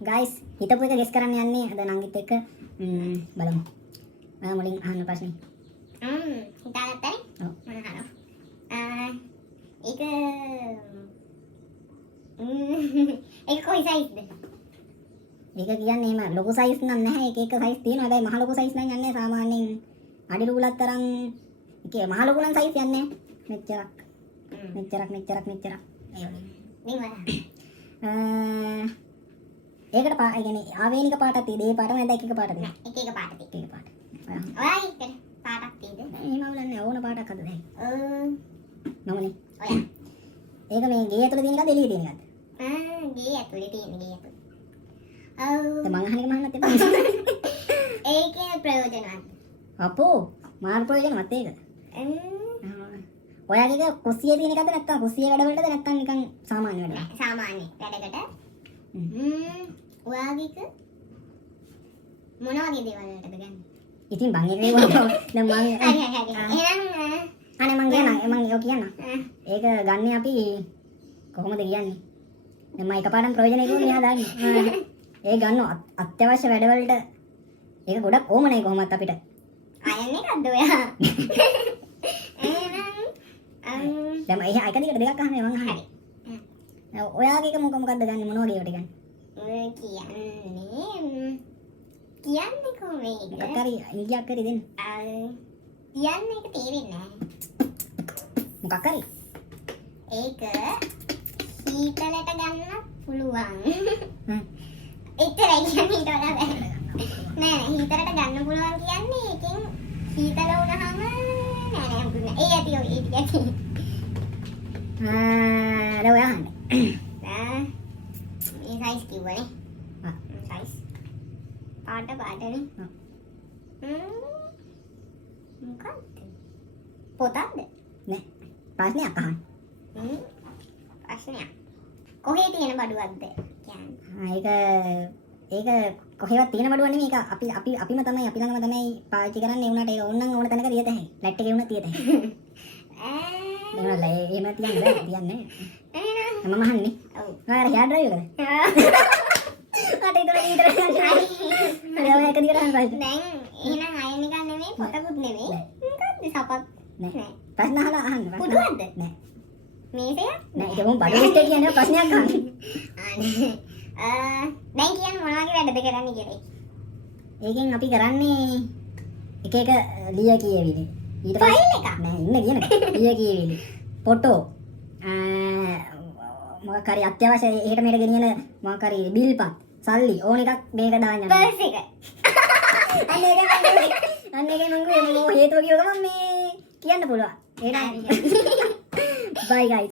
guys හිතපු එක guess කරන්න යන්නේ අද නංගිත් එක්ක බලමු. මම මුලින් අහන්න ප්‍රශ්නේ. හිතාගත්තනේ? ඔව්. මම අහනවා. ඒක ඒක කොයි සයිස්ද? ඒක කියන්නේ එහෙම ලොකු සයිස් නම් නැහැ. එක එක සයිස් තියෙනවා. හැබැයි මහ ලොකු සයිස් නම් යන්නේ සාමාන්‍යයෙන් අඩි රුගලක් තරම් ඒකේ මහ ලොකු නම් සයිස් යන්නේ මෙච්චරක්. මෙච්චරක් ඒ වගේ. නිවන. ඒකට ඒ කියන්නේ ආවේනික පාටක් තියෙද? ඒ පාටම නැත්නම් එක එක පාටද? එක එක පාට තියෙනවා. එක එක පාට. ඔයා. ඔයාගේ පාටක් තියෙද? එහෙම අවුලන්නේ ඕන පාටක් හදද දැන්. නෝනේ. ඔයා. ඒක මේ ගේ ඇතුලේ තියෙන එකද එළියේ තියෙන එකද? ගේ ඇතුලේ තියෙන ගේ ඇතුලේ. මං අහන එක මහන්නත් එපා. ඒකේ ප්‍රයෝජනවත්. අපෝ මාර්ග ප්‍රයෝජනවත් ඒක. ඔයාගේ එක කුස්සියේ තියෙන එකද නැත්නම් කුස්සියේ වැඩ වලටද නැත්නම් නිකන් සාමාන්‍ය වැඩ? සාමාන්‍ය වැඩකට. ඔයාගේ එක මොන වගේ දේවල් වලටද ගන්නේ? ඉතින් බං ඒක නේ දැන් මම හරි. එහෙනම් අනේ මං කියන්න. ඒක ගන්න අපි කොහොමද කියන්නේ? දැන් මම එකපාරටම ප්‍රයෝජනෙ කිව්වොත් මෙහා දාන්නේ. ඒ ගන්න අත්‍යවශ්‍ය වැඩ වලට ඒක ගොඩක් ඕමනේ කොහොමත් අපිට. අයන් එකක්ද ඔයා? දැන් මම එක දිගට දෙකක් අහන්නේ මං අහන්නේ. ඔයාගේ එක මොකක්ද ගන්න මොන වගේ ඒවට ගන්න? කියන්නේ කොහොමද? මොකක් හරි ඉංග්‍රීසියක් හරි දෙන්න. කියන්නේ ඒක තේරෙන්නේ නැහැ. මොකක් හරි. ඒක හීතලට ගන්න පුළුවන්. එච්චරයි කියන්නේ ඊට වඩා බෑ. නෑ හීතලට ගන්න පුළුවන් කියන්නේ ඒකෙන් හීතල වුණාම නෑ මොකුත් නෑ. ඒ ඇති ඔය ටික ඇති. දැන් ඔයා අහන්න. මේ සයිස් කිව්වනේ. සයිස්. පාටනේ. මොකක්ද? පොතක්ද? නෑ. ප්‍රශ්නයක් අහන්න. ප්‍රශ්නයක්. කොහේ තියෙන බඩුවක්ද කියන්නේ? ඒක කොහෙවත් තියෙන බඩුවක් නෙමෙයි. ඒක අපිම තමයි අපි ළඟම තමයි පාවිච්චි කරන්නේ. ඒ උනාට ඒක ඕනනම් ඕන තැනක තියත හැකියි. ලැට් එකේ වුණත් තියත හැකියි. එහෙම තියන්නේ තියන්නේ. මම අහන්නේ. ඔව්. ඔයා හෙයා ඩ්‍රයිව් කරද? අට ඉතල හරි ඔය එක දිගට අහන්න ප්‍රශ්න. දැන් එහෙනම් අයන එක නෙමෙයි පොතකුත් නෙමෙයි. මොකක්ද සපත්? නෑ. ප්‍රශ්න අහන්න. පුටුවක්ද? නෑ. මේසයක්? නෑ ඒක මොන් බඩු ලිස්ට් එක කියන්නේ ප්‍රශ්නයක් අහන්නේ. දැන් කියන්නේ මොන වගේ වැඩද කරන්නේ කියලා. ඒකෙන් අපි කරන්නේ එක එක ලිය කියවිලි. ඊට ෆයිල් එකක්? නෑ ඉන්න කියන ලිය කියවිලි. ෆොටෝ මොකක් හරි අත්‍යවශ්‍ය එහෙට මෙහෙට ගෙනියන මොකක් හරි බිල්පත් සල්ලි ඕන එකක් මේක දාන්න යනවා. පර්ස් එක. අන්න ඒකේ මම හේතුව කිව්ව ගමන් මේ කියන්න පුළුවන්. එහෙනම් bye guys.